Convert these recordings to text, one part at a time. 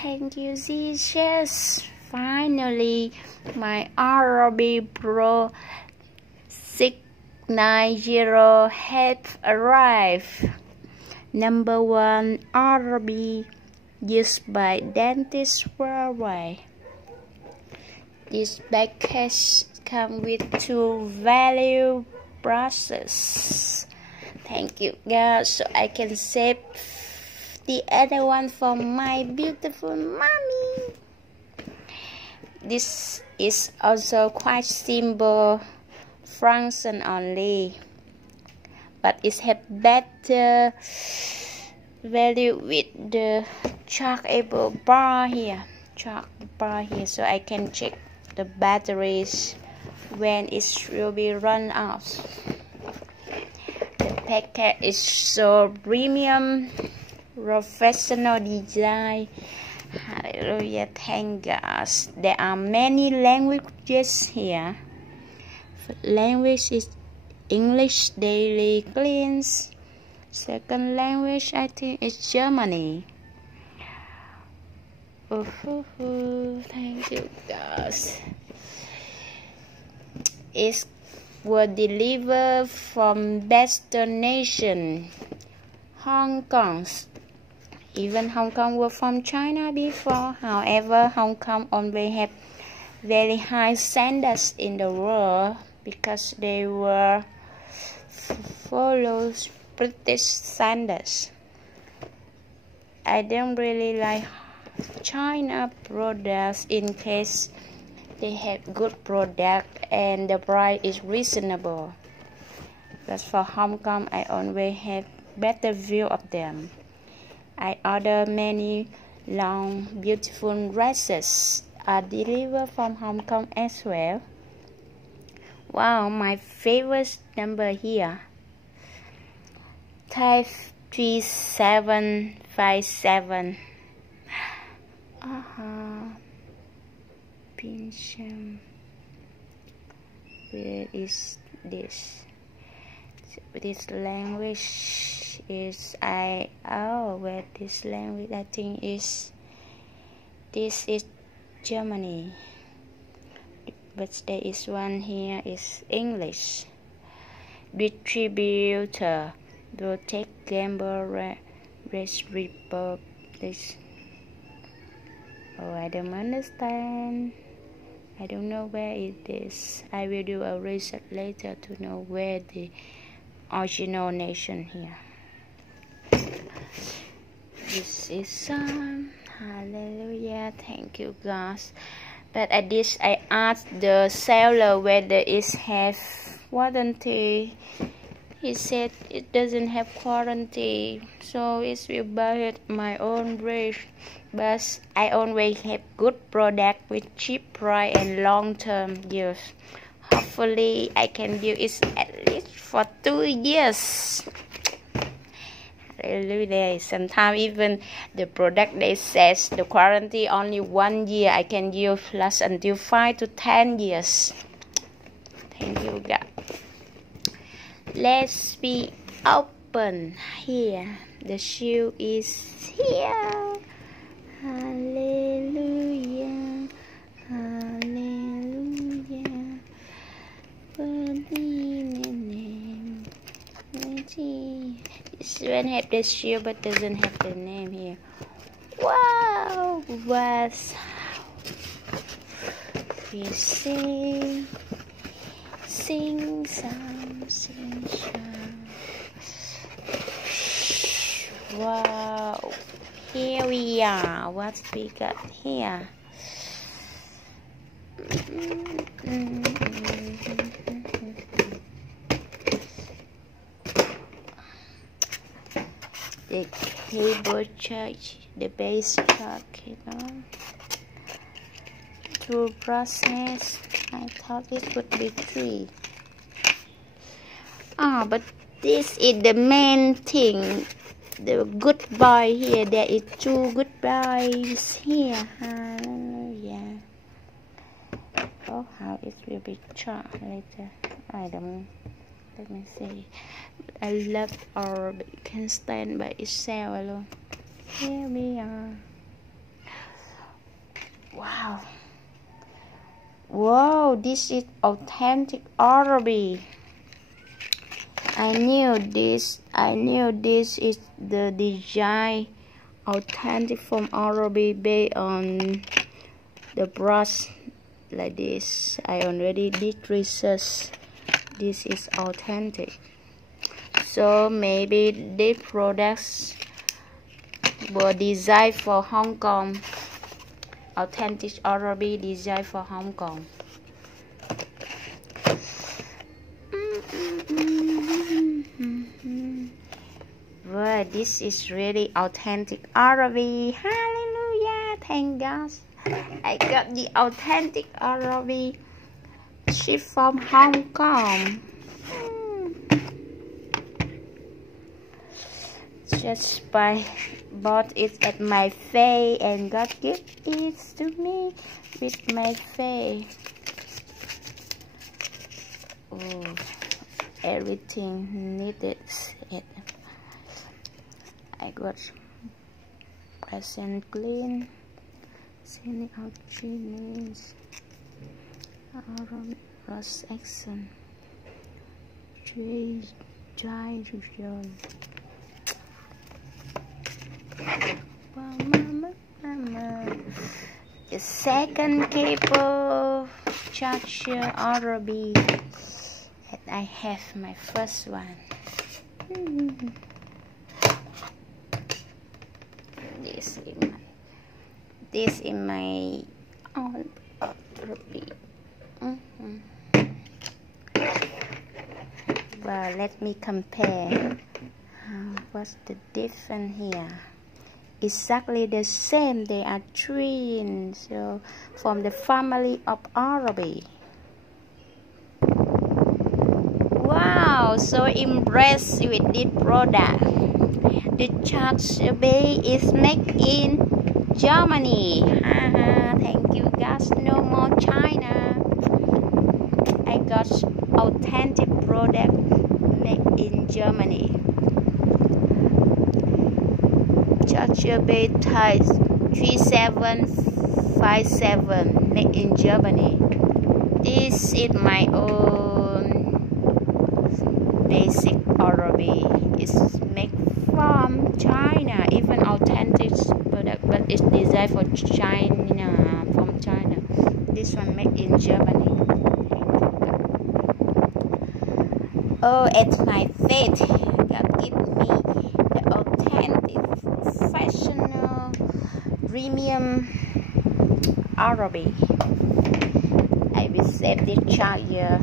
Thank you, Jesus. Finally, my OralB Pro 690 has arrived. Number one OralB used by dentists worldwide. This package comes with 2 value brushes. Thank you, guys. So I can save the other one for my beautiful mommy. This is also quite simple function only, but it has better value with the chargeable bar here. So I can check the batteries when it will be run out. The packet is so premium, professional design. Hallelujah, thank God. There are many languages here. Language is English, daily cleans. Second language I think is Germany. Thank you, guys. It was delivered from destination Hong Kong. Even Hong Kong was from China before. However, Hong Kong only have very high standards in the world because they were follow British standards. I don't really like China products in case they have good product and the price is reasonable. But for Hong Kong, I always have better view of them. I order many long, beautiful dresses are delivered from Hong Kong as well. Wow, my favorite number here, type 3757. Pincham. Where is this? This language is where this language I think is this is Germany, but there is one here is English. Distributor will take gamble report this. Oh, I don't understand. I don't know where it is. I will do a research later to know where the original nation here. This is some. Hallelujah, thank you, guys. But at this I asked the seller whether it have warranty. He said it doesn't have warranty, so it will buy it my own rate. But I always have good product with cheap price and long-term use. Hopefully I can use it at least for 2 years. Hallelujah. Sometimes even the product they says the warranty only 1 year, I can use last until 5 to 10 years. Thank you, God. Let's be open here. The shoe is here. Hallelujah. Hallelujah. This one have the shoe but doesn't have the name here. Wow, was we sing some. Wow, here we are. What we got here? The cable charge, the base charge, you know. 2 brushes. I thought it would be 3. But this is the main thing. The goodbye here. There is 2 goodbyes here. Hallelujah. Oh, how it will be charged later. I don't know. Let me see. I love OralB. It can stand by itself alone. Here we are. Wow, this is authentic OralB. I knew this is the design authentic from OralB based on the brush like this. I already did research. This is authentic. So maybe these products were designed for Hong Kong. Authentic OralB designed for Hong Kong. Well, this is really authentic OralB. Hallelujah! Thank God. I got the authentic OralB shipped from Hong Kong. Just bought it at my fair and God gave it to me with my fair. Oh, everything needed it. I got present clean, sending out treatments, rust action, dry region. The second cable charger OralB, and I have my first one. This in my own OralB. Well, let me compare. What's the difference here? Exactly the same. They are twins, so from the family of OralB. Wow, so impressed with this product. The charger base is made in Germany. Thank you guys. No more China. I got authentic product made in Germany. Charger base type 3757 made in Germany. This is my own basic OralB. It's made from China, even authentic product, but it's designed for China, from China. This one made in Germany. Oh, at my faith, God give me the authentic, professional, premium OralB. I will save this charger. A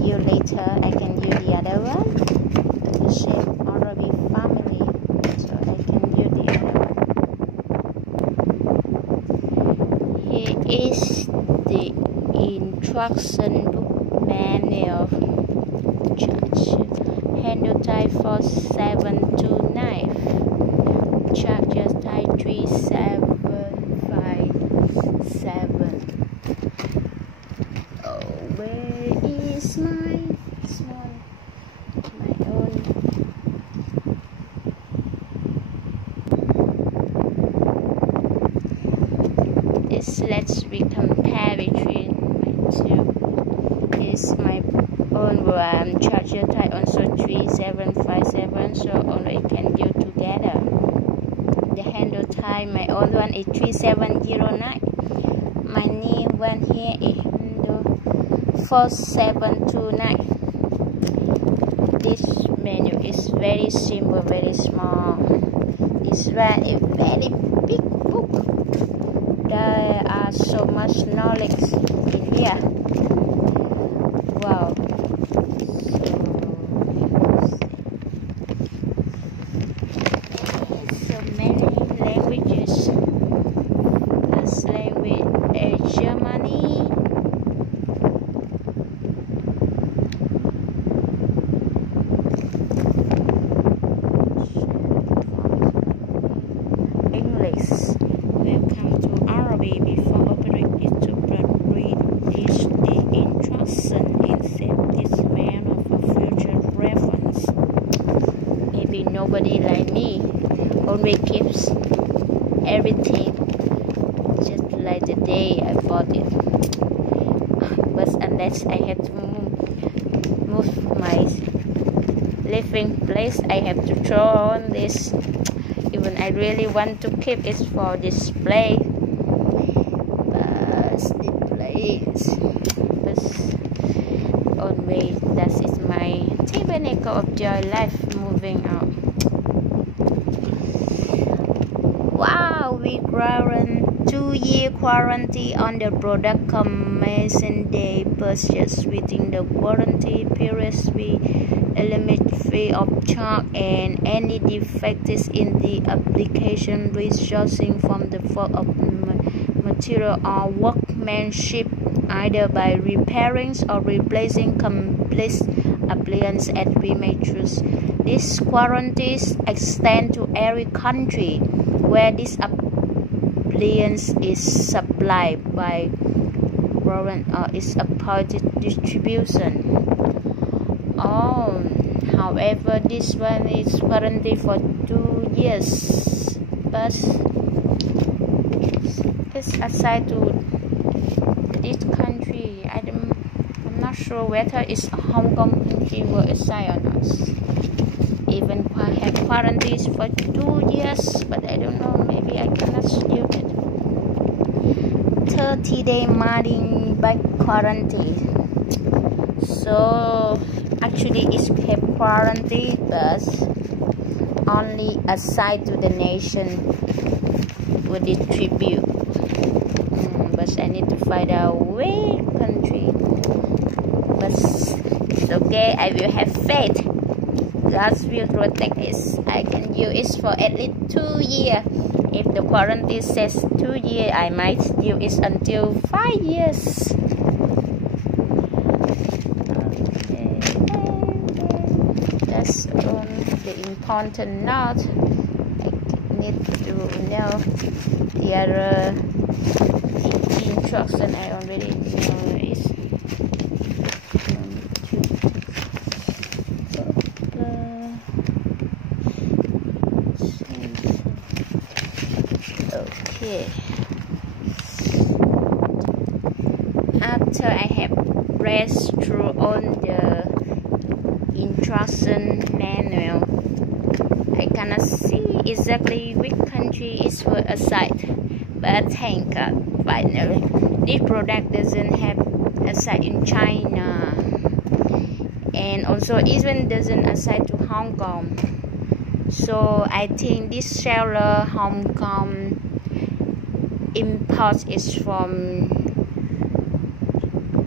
year later, I can use the other one. The same OralB family, so I can use the other one. Here is the instruction book manual. Charger handle type 4729, charger type 3757. Oh, where is my own? Let's compare between my two. Is my own one charger type also 3757, so only can use together. The handle type, my old one is 3709. My new one here is handle 4729. This menu is very simple, very small. This one is very big book. There are so much knowledge in here. Wow. So many languages. This language is Germany. English. Welcome to OralB. Before opening it to read this the instruction and set this manual for future reference. Maybe nobody like me always keeps everything just like the day I bought it. but unless I have to move my living place, I have to throw on this. Even I really want to keep it for display, but the place, but always that is my tabernacle of joy life moving out. Wow, we quarantine 2-year quarantine on the product commission they purchased within the warranty period. We eliminate free of charge and any defects in the application resulting from the fault of material or workmanship, either by repairing or replacing complete appliances as we may choose. These quarantines extend to every country where this appliance is supplied by warrant or is appointed distribution. However, this one is currently for 2 years, but it's assigned to this country. I'm not sure whether it's Hong Kong country will assign or not. Even I have quarantine for 2 years, but I don't know, maybe I cannot use it. 30-day money back quarantine. So actually it's kept quarantine, but only assigned to the nation will distribute. But I need to find out which country. But it's okay, I will have faith. God will protect it. I can use it for at least 2 years. If the quarantine says 2 years, I might use it until 5 years. That's the important note. I need to know the other instruction I already know is okay. After I have read through all the instruction manual, I cannot see exactly which country is for assigned, but thank God finally this product doesn't have a site in China, and also even doesn't assign to Hong Kong. So I think this seller Hong Kong import is from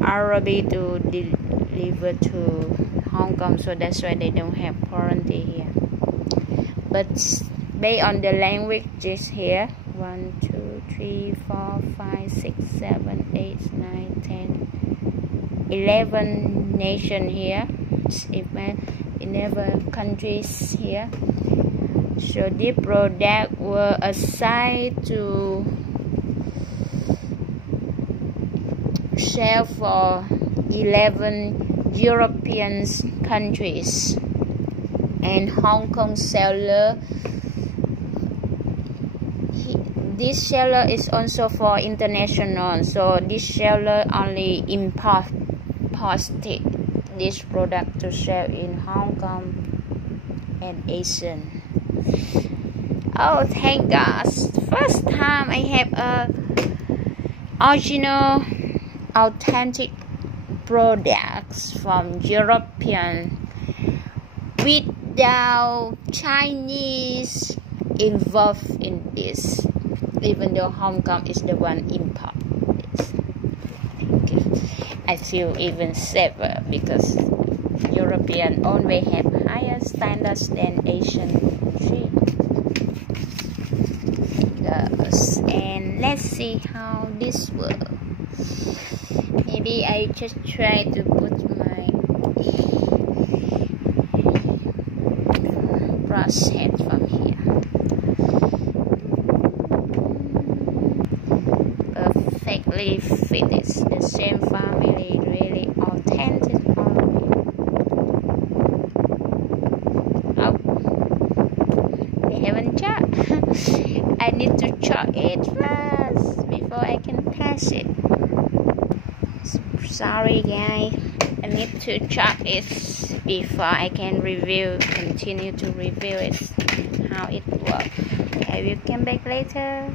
OralB to deliver to Hong Kong, so that's why they don't have quarantine here. But based on the languages here, 1, 2, 3, 4, 5, 6, 7, 8, 9, 10, 11 nations here, 11 countries here. So this product were assigned to sell for 11 European countries, and Hong Kong seller. This seller is also for international, so this seller only imported this product to sell in Hong Kong and Asian. Oh, thank God! First time I have a original, authentic products from European without Chinese involved in this, even though Hong Kong is the one import this. Okay. I feel even safer because European always have higher standards than Asian countries. And let's see how this works. Maybe I just try to put my brush head from here. Perfectly finished. The same family, really authentic. Oh, they haven't charged. I need to charge it first before I can pass it. sorry guys, I need to check it before I can continue to review it, how it works. I will come back later.